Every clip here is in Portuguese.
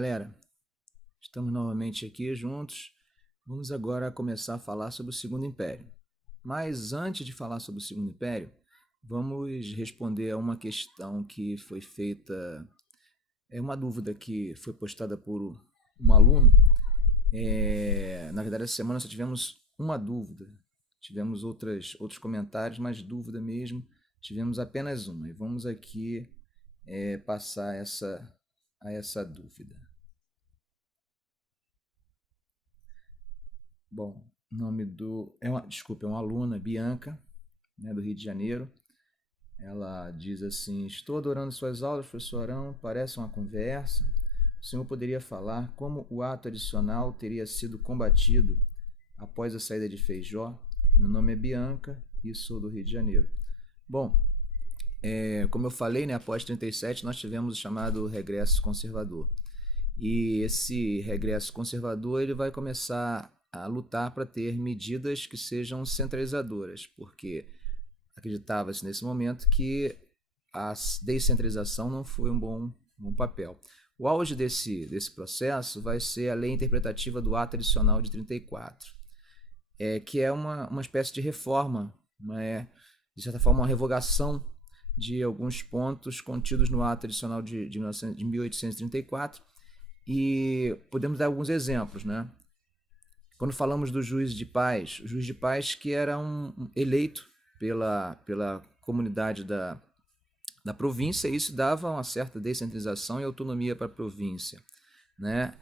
galera, estamos novamente aqui juntos. Vamos agora começar a falar sobre o Segundo Império. Mas antes de falar sobre o Segundo Império, vamos responder a uma questão que foi feita, uma dúvida que foi postada por um aluno. Na verdade, essa semana só tivemos uma dúvida. Tivemos outros comentários, mas dúvida mesmo, tivemos apenas uma. E vamos aqui passar essa dúvida. Bom, o nome é uma aluna, Bianca, né, do Rio de Janeiro. Ela diz assim: estou adorando suas aulas, professor Arão, parece uma conversa. O senhor poderia falar como o ato adicional teria sido combatido após a saída de Feijó? Meu nome é Bianca e sou do Rio de Janeiro. Bom, como eu falei, né, após 37 nós tivemos o chamado regresso conservador. E esse regresso conservador ele vai começar a lutar para ter medidas que sejam centralizadoras, porque acreditava-se nesse momento que a descentralização não foi um bom papel. O auge desse processo vai ser a lei interpretativa do ato adicional de 34, que é uma espécie de reforma, de certa forma uma revogação de alguns pontos contidos no ato adicional de 1834, e podemos dar alguns exemplos, né? Quando falamos do juiz de paz, o juiz de paz que era eleito pela comunidade da província, isso dava uma certa descentralização e autonomia para a província, né?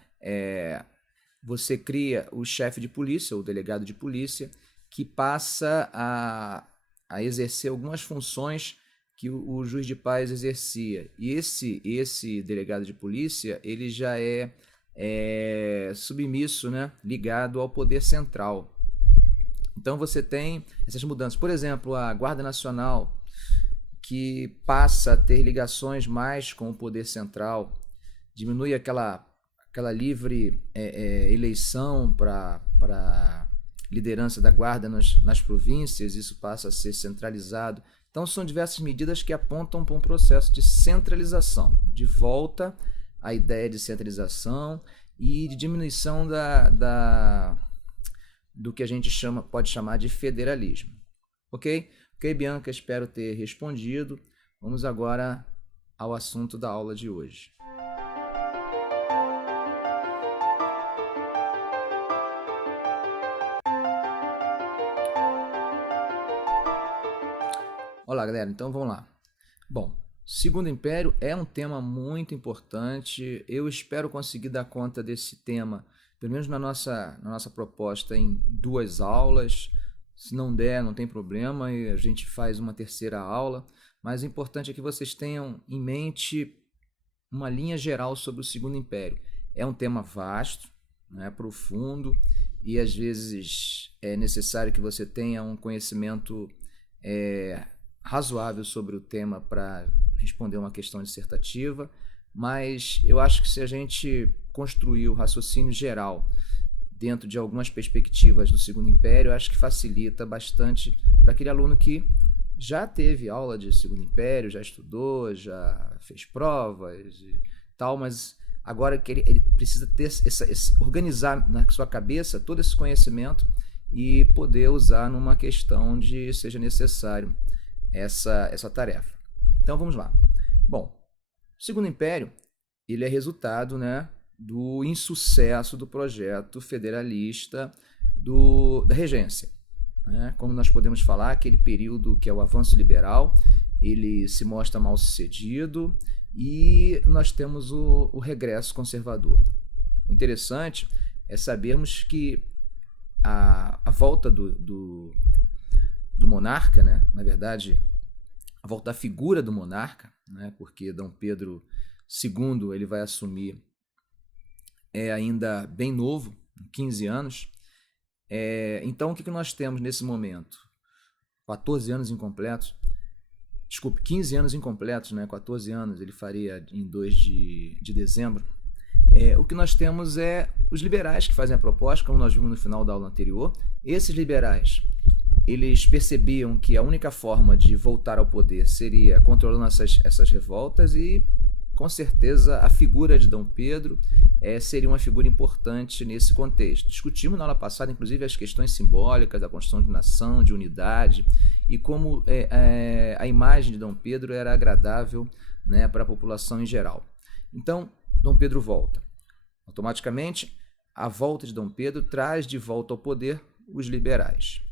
Você cria o chefe de polícia, o delegado de polícia, que passa a exercer algumas funções que o juiz de paz exercia. E esse delegado de polícia ele já é submisso, né, ligado ao poder central. Então você tem essas mudanças. Por exemplo, a Guarda Nacional, que passa a ter ligações mais com o poder central, diminui aquela livre eleição para liderança da guarda nas províncias, isso passa a ser centralizado. Então são diversas medidas que apontam para um processo de centralização, de volta à ideia de centralização e de diminuição do que a gente pode chamar de federalismo. Ok, Bianca, espero ter respondido. Vamos agora ao assunto da aula de hoje. Olá, galera, então vamos lá. Bom, Segundo Império é um tema muito importante. Eu espero conseguir dar conta desse tema, pelo menos na nossa proposta, em 2 aulas. Se não der, não tem problema, e a gente faz uma terceira aula. Mas o importante é que vocês tenham em mente uma linha geral sobre o Segundo Império. É um tema vasto, né, profundo, e às vezes é necessário que você tenha um conhecimento razoável sobre o tema para responder uma questão dissertativa, mas eu acho que se a gente construir o raciocínio geral dentro de algumas perspectivas do Segundo Império, eu acho que facilita bastante para aquele aluno que já teve aula de Segundo Império, já estudou, já fez provas e tal, mas agora que ele precisa ter organizar na sua cabeça todo esse conhecimento e poder usar numa questão onde seja necessário essa tarefa. Então vamos lá. Bom, o Segundo Império ele é resultado, né, do insucesso do projeto federalista da regência, né? Como nós podemos falar, aquele período que é o avanço liberal, ele se mostra mal sucedido e nós temos o regresso conservador. O interessante é sabermos que a volta do monarca, né, na verdade, a volta da figura do monarca, né, porque Dom Pedro II ele vai assumir ainda bem novo, 15 anos. Então, o que nós temos nesse momento? 14 anos incompletos. Desculpe, 15 anos incompletos, né? 14 anos ele faria em 2 de dezembro. O que nós temos é os liberais que fazem a proposta, como nós vimos no final da aula anterior. Esses liberais, eles percebiam que a única forma de voltar ao poder seria controlando essas revoltas e com certeza a figura de Dom Pedro seria uma figura importante nesse contexto. Discutimos na aula passada, inclusive, as questões simbólicas da construção de nação, de unidade, e como a imagem de Dom Pedro era agradável, né, para a população em geral. Então, Dom Pedro volta. Automaticamente, a volta de Dom Pedro traz de volta ao poder os liberais.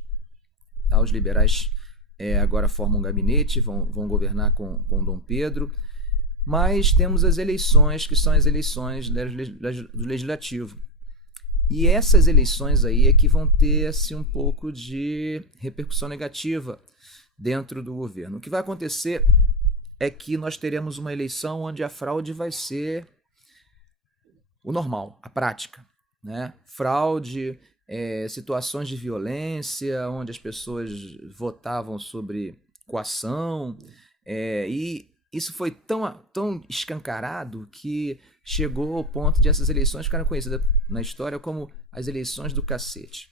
Tá? Os liberais agora formam um gabinete, vão governar com Dom Pedro, mas temos as eleições, que são as eleições do Legislativo. E essas eleições aí é que vão ter assim, um pouco de repercussão negativa dentro do governo. O que vai acontecer é que nós teremos uma eleição onde a fraude vai ser o normal, a prática, né? Fraude, situações de violência, onde as pessoas votavam sobre coação, e isso foi tão escancarado que chegou ao ponto de essas eleições ficarem conhecidas na história como as eleições do cacete.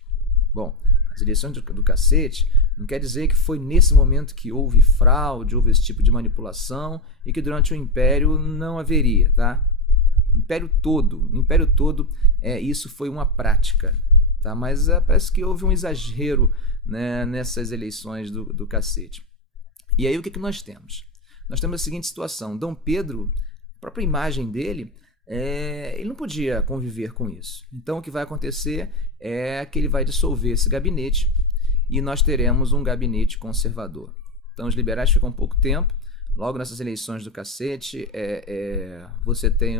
Bom, as eleições do cacete não quer dizer que foi nesse momento que houve fraude, houve esse tipo de manipulação e que durante o Império não haveria, tá? No Império todo, isso foi uma prática, tá? Mas parece que houve um exagero, né, nessas eleições do cacete. E aí o que nós temos? Nós temos a seguinte situação: Dom Pedro, a própria imagem dele, ele não podia conviver com isso. Então o que vai acontecer é que ele vai dissolver esse gabinete e nós teremos um gabinete conservador. Então os liberais ficam pouco tempo. Logo nessas eleições do cacete, você tem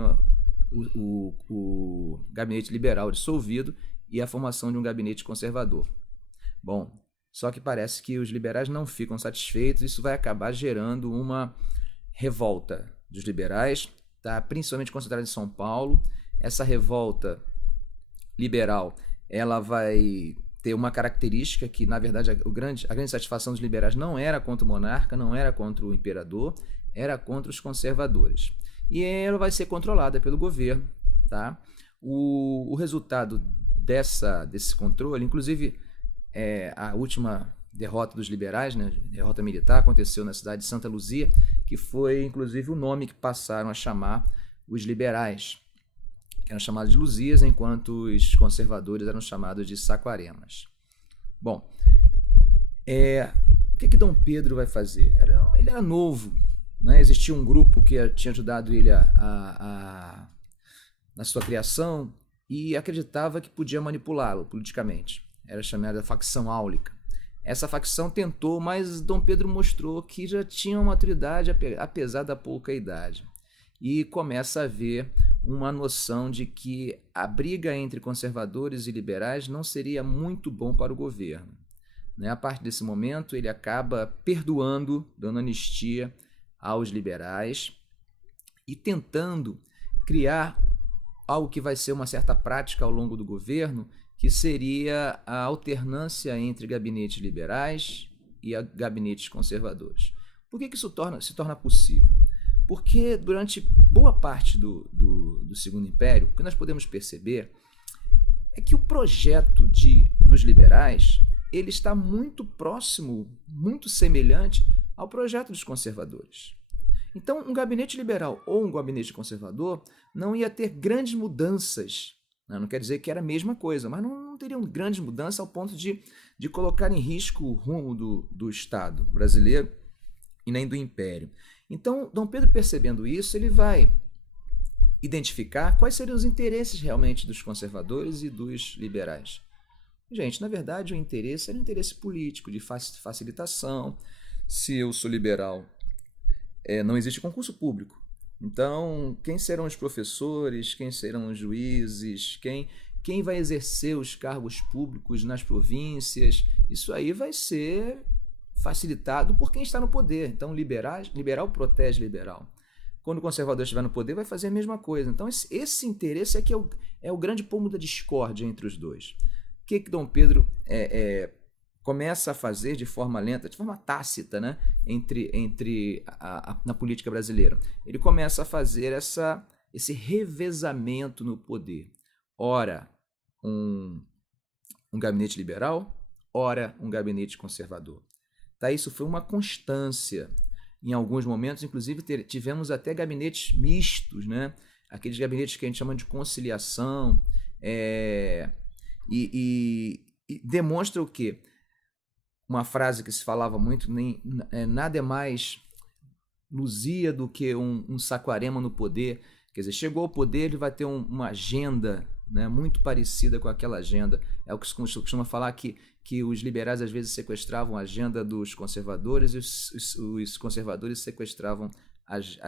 o gabinete liberal dissolvido e a formação de um gabinete conservador. Bom, só que parece que os liberais não ficam satisfeitos, isso vai acabar gerando uma revolta dos liberais, tá? Principalmente concentrada em São Paulo. Essa revolta liberal, ela vai ter uma característica que, na verdade, a grande satisfação dos liberais não era contra o monarca, não era contra o imperador, era contra os conservadores. E ela vai ser controlada pelo governo, tá? O resultado desse controle, inclusive a última derrota dos liberais, né, derrota militar, aconteceu na cidade de Santa Luzia, que foi inclusive o nome que passaram a chamar os liberais. Eram chamados de Luzias, enquanto os conservadores eram chamados de Saquaremas. Bom, o que Dom Pedro vai fazer? Ele era novo, né? Existia um grupo que tinha ajudado ele na sua criação e acreditava que podia manipulá-lo politicamente. Era chamada facção áulica. Essa facção tentou, mas Dom Pedro mostrou que já tinha uma maturidade, apesar da pouca idade. E começa a haver uma noção de que a briga entre conservadores e liberais não seria muito bom para o governo. Né? A partir desse momento, ele acaba perdoando, dando anistia aos liberais e tentando criar algo que vai ser uma certa prática ao longo do governo, que seria a alternância entre gabinetes liberais e gabinetes conservadores. Por que isso se torna possível? Porque durante boa parte do Segundo Império, o que nós podemos perceber é que o projeto dos liberais ele está muito próximo, muito semelhante ao projeto dos conservadores. Então, um gabinete liberal ou um gabinete conservador não ia ter grandes mudanças. Não quer dizer que era a mesma coisa, mas não teriam grandes mudanças ao ponto de colocar em risco o rumo do Estado brasileiro e nem do Império. Então, Dom Pedro, percebendo isso, ele vai identificar quais seriam os interesses realmente dos conservadores e dos liberais. Gente, na verdade, o interesse era um interesse político, de facilitação. Se eu sou liberal, não existe concurso público. Então, quem serão os professores, quem serão os juízes, quem vai exercer os cargos públicos nas províncias, isso aí vai ser facilitado por quem está no poder. Então, liberal protege liberal. Quando o conservador estiver no poder, vai fazer a mesma coisa. Então, esse interesse aqui é o grande pomo da discórdia entre os dois. O que Dom Pedro começa a fazer de forma lenta, de forma tácita, né, na política brasileira? Ele começa a fazer esse revezamento no poder. Ora, um gabinete liberal, ora, um gabinete conservador. Tá? Isso foi uma constância. em alguns momentos, inclusive tivemos até gabinetes mistos, né? Aqueles gabinetes que a gente chama de conciliação, e demonstra o quê? Uma frase que se falava muito, nada é mais luzia do que um Saquarema no poder. Quer dizer, chegou ao poder, ele vai ter uma agenda, né, muito parecida com aquela agenda. É o que se costuma falar que os liberais às vezes sequestravam a agenda dos conservadores e os conservadores sequestravam as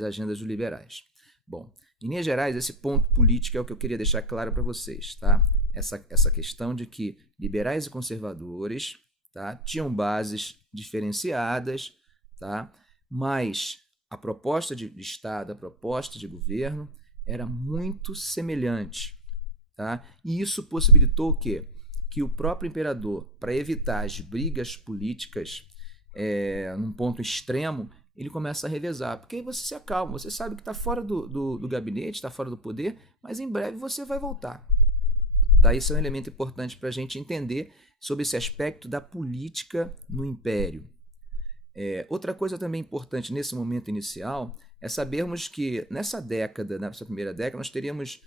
agendas dos liberais. Bom, em linhas gerais, esse ponto político é o que eu queria deixar claro para vocês, tá? Essa questão de que liberais e conservadores, tá, tinham bases diferenciadas, tá? Mas a proposta de Estado, a proposta de governo era muito semelhante, tá? E isso possibilitou o quê? Que o próprio imperador, para evitar as brigas políticas num ponto extremo, ele começa a revezar, porque aí você se acalma, você sabe que está fora do gabinete, está fora do poder, mas em breve você vai voltar. Tá? Isso é um elemento importante para a gente entender sobre esse aspecto da política no Império. Outra coisa também importante nesse momento inicial é sabermos que nessa primeira década, nós teríamos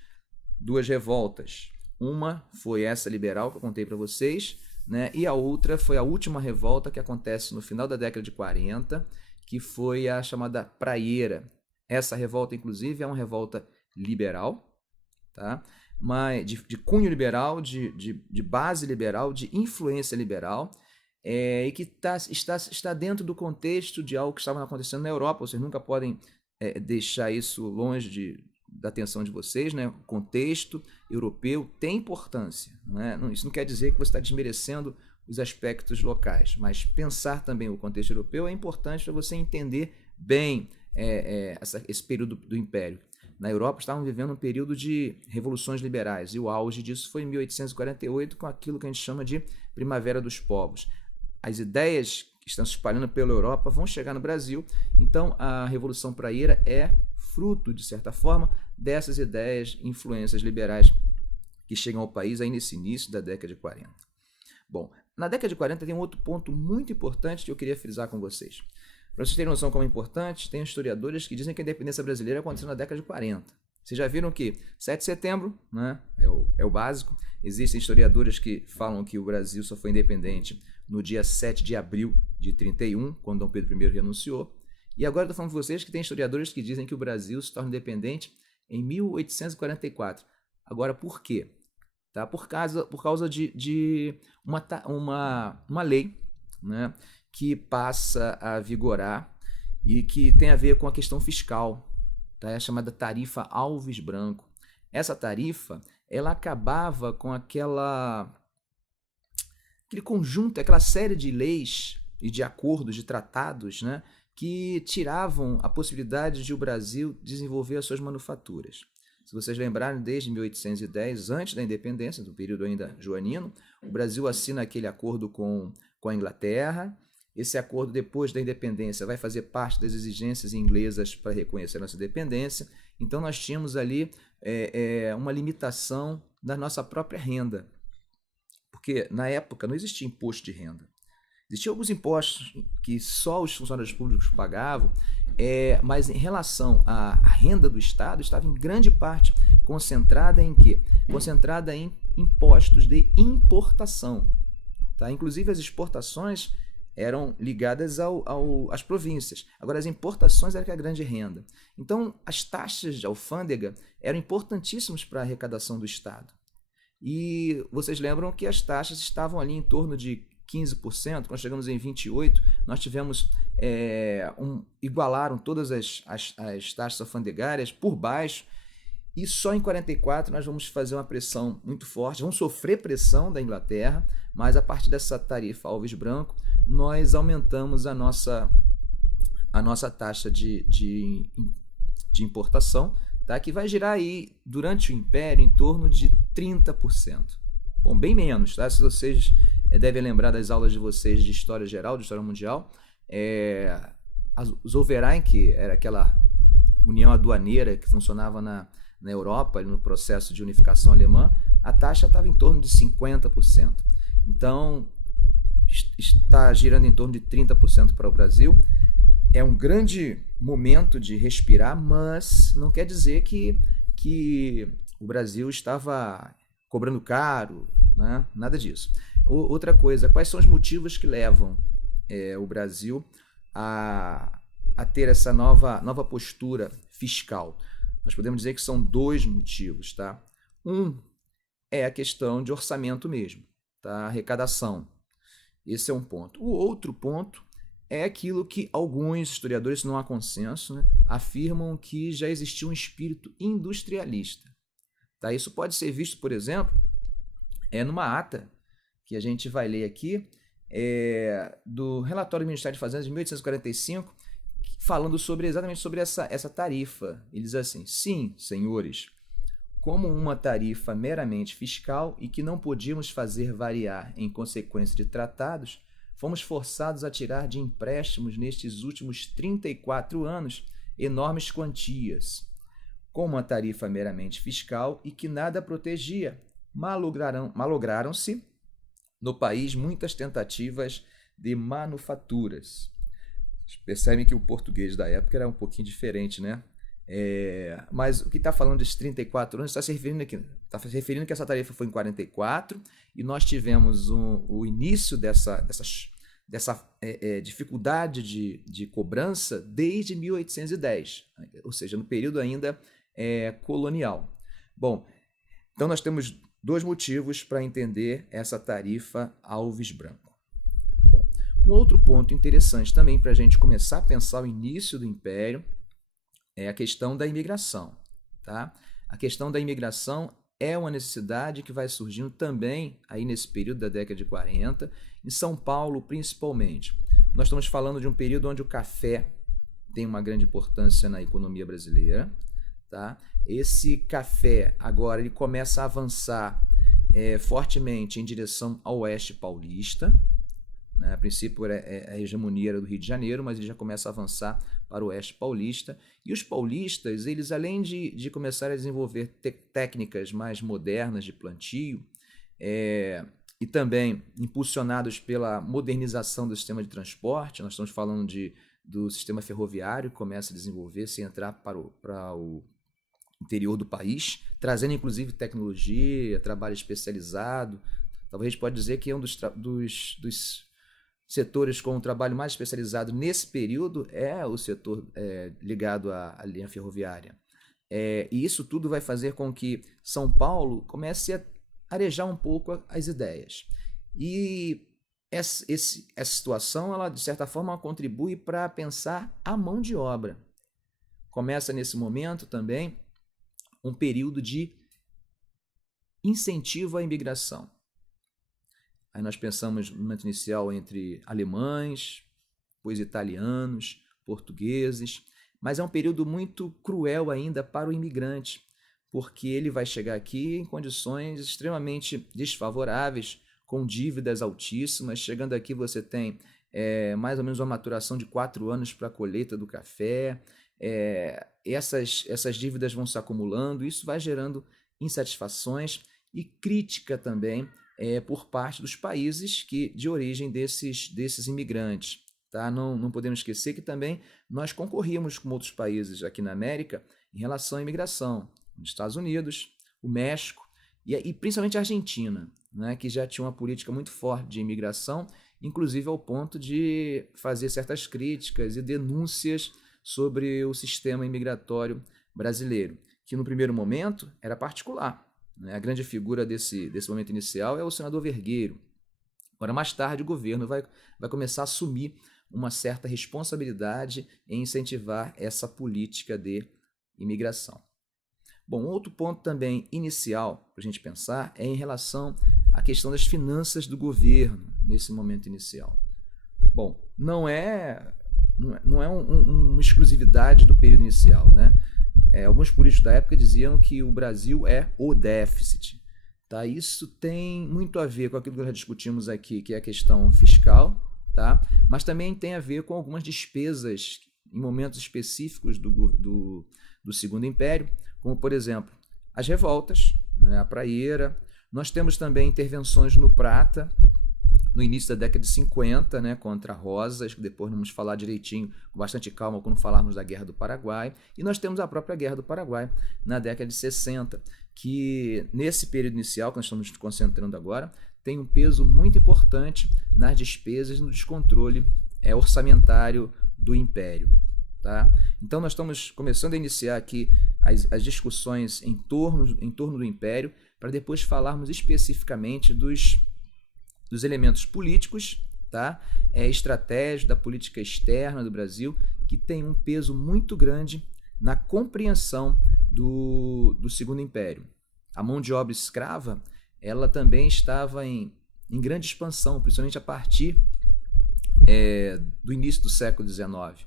duas revoltas. Uma foi essa liberal que eu contei para vocês, né? E a outra foi a última revolta que acontece no final da década de 40, que foi a chamada Praieira. Essa revolta, inclusive, é uma revolta liberal, tá? Mas de cunho liberal, de base liberal, de influência liberal, e que está dentro do contexto de algo que estava acontecendo na Europa. Vocês nunca podem deixar isso longe da atenção de vocês, né? O contexto europeu tem importância, né? Isso não quer dizer que você está desmerecendo os aspectos locais, mas pensar também o contexto europeu é importante para você entender bem esse período do Império. Na Europa estavam vivendo um período de revoluções liberais, e o auge disso foi em 1848, com aquilo que a gente chama de Primavera dos Povos. As ideias que estão se espalhando pela Europa vão chegar no Brasil, então a Revolução Praieira é fruto, de certa forma, dessas ideias, influências liberais que chegam ao país aí nesse início da década de 40. Bom, na década de 40 tem um outro ponto muito importante que eu queria frisar com vocês. Para vocês terem noção como é importante, tem historiadores que dizem que a independência brasileira aconteceu na década de 40. Vocês já viram que 7 de setembro, né, é o básico. Existem historiadores que falam que o Brasil só foi independente no dia 7 de abril de 31, quando Dom Pedro I renunciou. E agora eu estou falando com vocês que tem historiadores que dizem que o Brasil se torna independente em 1844. Agora, por quê? Tá? Por causa de uma lei, né, que passa a vigorar e que tem a ver com a questão fiscal, tá? É a chamada tarifa Alves Branco. Essa tarifa, ela acabava com aquele conjunto, aquela série de leis e de acordos, de tratados, né, que tiravam a possibilidade de o Brasil desenvolver as suas manufaturas. Se vocês lembrarem, desde 1810, antes da independência, do período ainda joanino, o Brasil assina aquele acordo com a Inglaterra. Esse acordo, depois da independência, vai fazer parte das exigências inglesas para reconhecer a nossa independência. Então, nós tínhamos ali uma limitação da nossa própria renda. Porque, na época, não existia imposto de renda. Existiam alguns impostos que só os funcionários públicos pagavam, mas em relação à renda do Estado, estava em grande parte concentrada em quê? Concentrada em impostos de importação. Tá? Inclusive, as exportações eram ligadas às províncias. Agora, as importações eram a grande renda. Então, as taxas de alfândega eram importantíssimas para a arrecadação do Estado. E vocês lembram que as taxas estavam ali em torno de 15%, quando chegamos em 28%, nós tivemos, igualaram todas as taxas alfandegárias por baixo, e só em 44 nós vamos fazer uma pressão muito forte, vamos sofrer pressão da Inglaterra, mas a partir dessa tarifa Alves Branco, nós aumentamos a nossa taxa de importação, tá? Que vai girar aí, durante o Império, em torno de 30%. Bom, bem menos, tá? Se vocês devem lembrar das aulas de vocês de História Geral, de História Mundial, Zollverein, que era aquela união aduaneira que funcionava na Europa, no processo de unificação alemã, a taxa estava em torno de 50%. Então, está girando em torno de 30% para o Brasil. é um grande momento de respirar, mas não quer dizer que o Brasil estava cobrando caro, né? Nada disso. Outra coisa, quais são os motivos que levam o Brasil a ter essa nova postura fiscal? Nós podemos dizer que são dois motivos, tá? Um é a questão de orçamento mesmo, tá? Arrecadação. Esse é um ponto. O outro ponto é aquilo que alguns historiadores, não há consenso, né, afirmam que já existia um espírito industrialista. Tá? Isso pode ser visto, por exemplo, numa ata que a gente vai ler aqui, do relatório do Ministério de Fazendas de 1845, falando exatamente sobre essa tarifa. Ele diz assim: sim, senhores, como uma tarifa meramente fiscal e que não podíamos fazer variar em consequência de tratados, fomos forçados a tirar de empréstimos nestes últimos 34 anos enormes quantias. Como uma tarifa meramente fiscal e que nada protegia, malograram-se no país muitas tentativas de manufaturas. Vocês percebem que o português da época era um pouquinho diferente, né? Mas o que está falando desses 34 anos está se referindo que essa tarifa foi em 44 e nós tivemos o início dessa dificuldade de cobrança desde 1810, ou seja, no período ainda colonial. Bom, então nós temos dois motivos para entender essa tarifa Alves Branco. Bom, um outro ponto interessante também para a gente começar a pensar o início do Império é a questão da imigração. Tá? A questão da imigração é uma necessidade que vai surgindo também aí nesse período da década de 40, em São Paulo principalmente. Nós estamos falando de um período onde o café tem uma grande importância na economia brasileira. Tá? Esse café agora ele começa a avançar fortemente em direção ao oeste paulista. Né? A princípio a hegemonia era do Rio de Janeiro, mas ele já começa a avançar para o oeste paulista. E os paulistas, eles além de começar a desenvolver técnicas mais modernas de plantio, e também impulsionados pela modernização do sistema de transporte, nós estamos falando do sistema ferroviário que começa a desenvolver-se e entrar para o interior do país, trazendo inclusive tecnologia, trabalho especializado. Talvez a gente pode dizer que é um dos setores com o trabalho mais especializado nesse período é o setor ligado à linha ferroviária. E isso tudo vai fazer com que São Paulo comece a arejar um pouco as ideias. E essa situação, ela de certa forma contribui para pensar a mão de obra. Começa nesse momento também um período de incentivo à imigração. Aí nós pensamos no momento inicial entre alemães, depois italianos, portugueses, mas é um período muito cruel ainda para o imigrante, porque ele vai chegar aqui em condições extremamente desfavoráveis, com dívidas altíssimas. Chegando aqui você tem mais ou menos uma maturação de 4 anos para a colheita do café. Essas dívidas vão se acumulando, isso vai gerando insatisfações e crítica também por parte dos países de origem desses imigrantes. Tá? Não podemos esquecer que também nós concorríamos com outros países aqui na América em relação à imigração, os Estados Unidos, o México e principalmente a Argentina, né, que já tinha uma política muito forte de imigração, inclusive ao ponto de fazer certas críticas e denúncias sobre o sistema imigratório brasileiro, que no primeiro momento era particular. Né? A grande figura desse momento inicial é o senador Vergueiro. Agora, mais tarde, o governo vai começar a assumir uma certa responsabilidade em incentivar essa política de imigração. Bom, outro ponto também inicial para a gente pensar é em relação à questão das finanças do governo nesse momento inicial. Bom, não é uma exclusividade do período inicial, né? Alguns políticos da época diziam que o Brasil é o déficit. Tá? Isso tem muito a ver com aquilo que nós discutimos aqui, que é a questão fiscal, tá? Mas também tem a ver com algumas despesas em momentos específicos do Segundo Império, como, por exemplo, as revoltas, né, a praieira. Nós temos também intervenções no Prata, no início da década de 50, né, contra Rosas, que depois vamos falar direitinho, com bastante calma, quando falarmos da Guerra do Paraguai. E nós temos a própria Guerra do Paraguai na década de 60, que nesse período inicial, que nós estamos nos concentrando agora, tem um peso muito importante nas despesas e no descontrole orçamentário do Império. Tá? Então nós estamos começando a iniciar aqui as discussões em torno do Império, para depois falarmos especificamente dos elementos políticos, tá? Estratégicos da política externa do Brasil, que tem um peso muito grande na compreensão do Segundo Império. A mão de obra escrava, ela também estava em grande expansão, principalmente a partir do início do século XIX.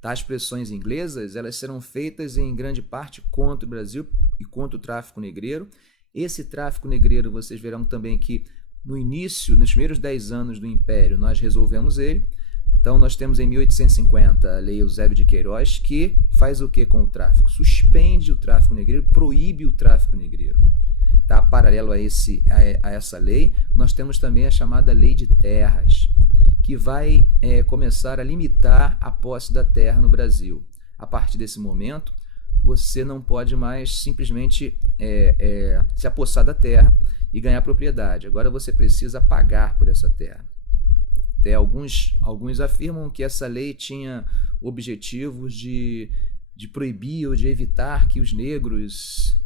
Tá? As pressões inglesas, elas serão feitas em grande parte contra o Brasil e contra o tráfico negreiro. Esse tráfico negreiro, vocês verão também que no início, nos primeiros 10 anos do Império, nós resolvemos ele. Então nós temos em 1850 a Lei Eusébio de Queiroz, que faz o que com o tráfico? Suspende o tráfico negreiro, proíbe o tráfico negreiro. Tá? Paralelo a essa lei, nós temos também a chamada Lei de Terras, que vai começar a limitar a posse da terra no Brasil. A partir desse momento, você não pode mais simplesmente se apossar da terra e ganhar propriedade. Agora você precisa pagar por essa terra. Até alguns afirmam que essa lei tinha objetivos de proibir ou de evitar que os negros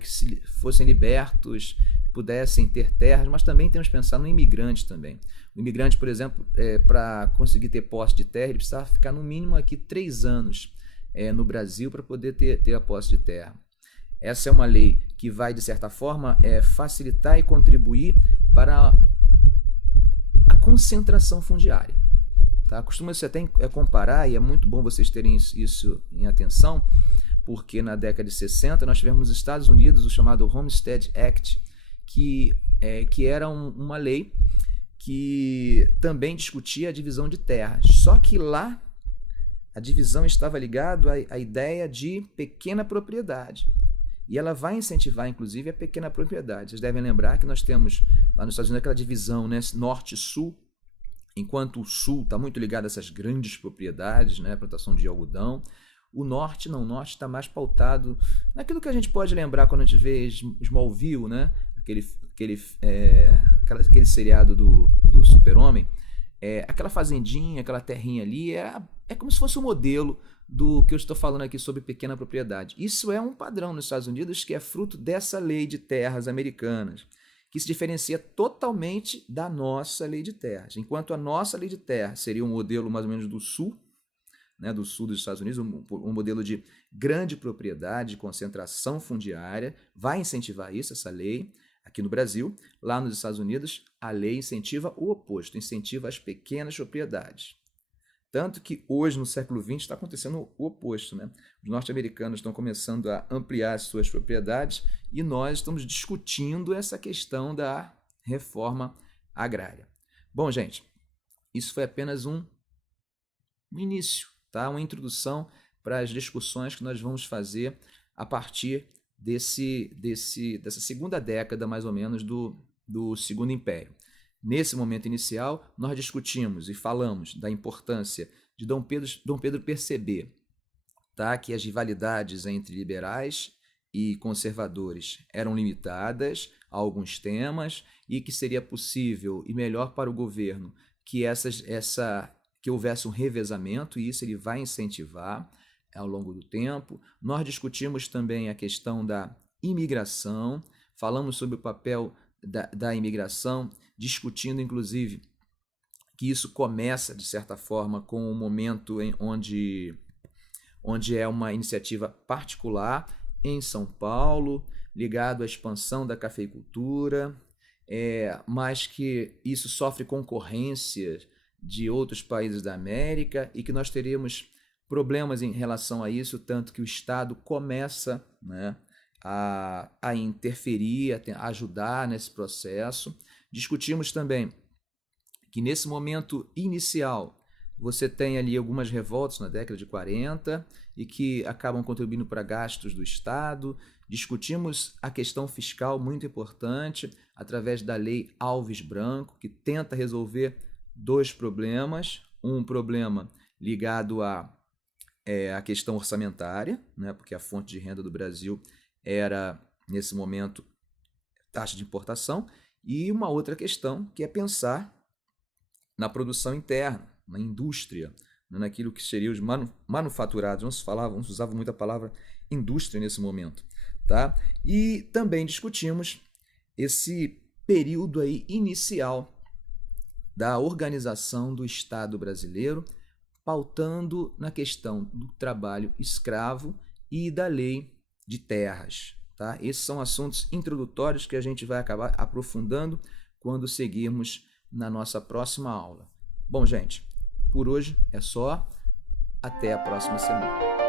que fossem libertos pudessem ter terras, mas também temos que pensar no imigrante também. O imigrante, por exemplo, para conseguir ter posse de terra, ele precisava ficar no mínimo aqui 3 anos no Brasil para poder ter a posse de terra. Essa é uma lei que vai, de certa forma, facilitar e contribuir para a concentração fundiária. Tá? Costuma-se até comparar, e é muito bom vocês terem isso em atenção, porque na década de 60 nós tivemos nos Estados Unidos o chamado Homestead Act, que era uma lei que também discutia a divisão de terras. Só que lá a divisão estava ligada à ideia de pequena propriedade. E ela vai incentivar, inclusive, a pequena propriedade. Vocês devem lembrar que nós temos lá nos Estados Unidos aquela divisão, né, norte e sul, enquanto o sul está muito ligado a essas grandes propriedades, né, plantação de algodão. O norte não, o norte está mais pautado naquilo que a gente pode lembrar quando a gente vê Smallville, né, aquele seriado do Super-Homem. Aquela fazendinha, aquela terrinha ali, é como se fosse um modelo do que eu estou falando aqui sobre pequena propriedade. Isso é um padrão nos Estados Unidos que é fruto dessa lei de terras americanas, que se diferencia totalmente da nossa lei de terras. Enquanto a nossa lei de terras seria um modelo mais ou menos do sul, né, do sul dos Estados Unidos, um modelo de grande propriedade, concentração fundiária, vai incentivar isso, essa lei. Aqui no Brasil, lá nos Estados Unidos, a lei incentiva o oposto, incentiva as pequenas propriedades. Tanto que hoje, no século XX, está acontecendo o oposto, né? Os norte-americanos estão começando a ampliar as suas propriedades e nós estamos discutindo essa questão da reforma agrária. Bom, gente, isso foi apenas um início, tá? Uma introdução para as discussões que nós vamos fazer a partir dessa segunda década, mais ou menos, do Segundo Império. Nesse momento inicial, nós discutimos e falamos da importância de Dom Pedro perceber, tá, que as rivalidades entre liberais e conservadores eram limitadas a alguns temas e que seria possível e melhor para o governo que que houvesse um revezamento, e isso ele vai incentivar ao longo do tempo. Nós discutimos também a questão da imigração, falamos sobre o papel da imigração, discutindo inclusive que isso começa, de certa forma, com um momento onde é uma iniciativa particular em São Paulo, ligado à expansão da cafeicultura, mas que isso sofre concorrência de outros países da América e que nós teríamos problemas em relação a isso, tanto que o Estado começa, né, a interferir, a ajudar nesse processo. Discutimos também que nesse momento inicial você tem ali algumas revoltas na década de 40 e que acabam contribuindo para gastos do Estado. Discutimos a questão fiscal, muito importante, através da Lei Alves Branco, que tenta resolver dois problemas. Um problema ligado à questão orçamentária, né, porque a fonte de renda do Brasil era, nesse momento, taxa de importação, e uma outra questão que é pensar na produção interna, na indústria, naquilo que seriam os manufaturados. Não se usava muito a palavra indústria nesse momento. Tá? E também discutimos esse período aí inicial da organização do Estado brasileiro, pautando na questão do trabalho escravo e da lei de terras. Tá? Esses são assuntos introdutórios que a gente vai acabar aprofundando quando seguirmos na nossa próxima aula. Bom, gente, por hoje é só. Até a próxima semana.